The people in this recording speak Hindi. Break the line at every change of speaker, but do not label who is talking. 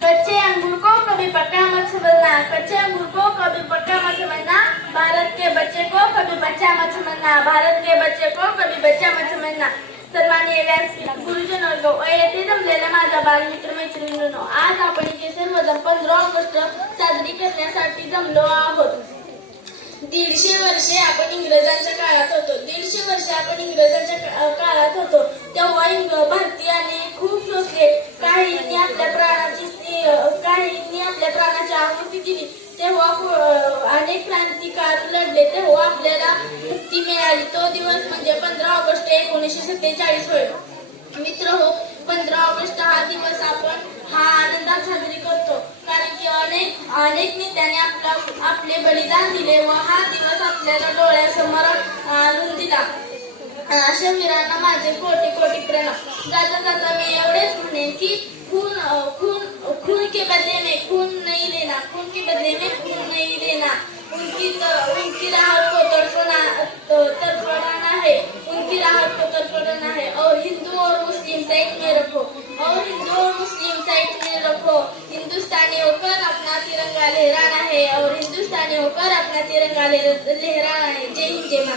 कच्चे अंगूर को कभी पक्का मत समझना कच्चे अंगूर को कभी पक्का मत समझना भारत के बच्चे को कभी बच्चा मत समझना भारत के बच्चे को कभी बच्चा मत समझना सन्माननीय व्यासपीठ गुरुजन वर्ग व येथे जमलेल्या माझ्या बालमित्र मैत्रिणींनो आज आपण इथे सर्वजण पंधरा ऑगस्ट साजरी करण्यासाठी जमलो आहोत दीडशे वर्षे आपण इंग्रजांच्या इंग्रजांच्या काळात होतो. तेव्हा इंग भारतीयाने खूप शोषले काहींनी आपल्या प्राणाची काहींनी आपल्या प्राणाची आहुती दिली. तेव्हा अनेक क्रांतिकार लढले. तेव्हा आपल्याला मुक्ती मिळाली. तो दिवस म्हणजे पंधरा ऑगस्ट एकोणीसशे सत्तेचाळीस होय. मित्र हो पंधरा ऑगस्ट हा दिवस आपण हा आनंदात साजरी करतो. कारण की अनेक अनेक नेत्याने आपला आपले बलिदान दिले व हा दिवस आपल्याला डोळ्यासमोर आणून दिला. अशा वीरांना माझे कोटी कोटी प्रणाम. जाता जाता मी एवढेच म्हणेन की खून खून खून के बदले में खून नहीं लेना, खून के बदले में खून नहीं लेना. उनकी त- उनकी राहत को तड़फना त- तड़फड़ाना है. उनकी राहत को तड़फड़ाना है. और हिंदू और मुस्लिम साइड में रखो. और हिंदू और मुस्लिम साइड में रखो. हिंदुस्तानी होकर अपना तिरंगा लहराना है. और हिंदुस्तानी होकर अपना तिरंगा लहराना है. जय हिंद, जय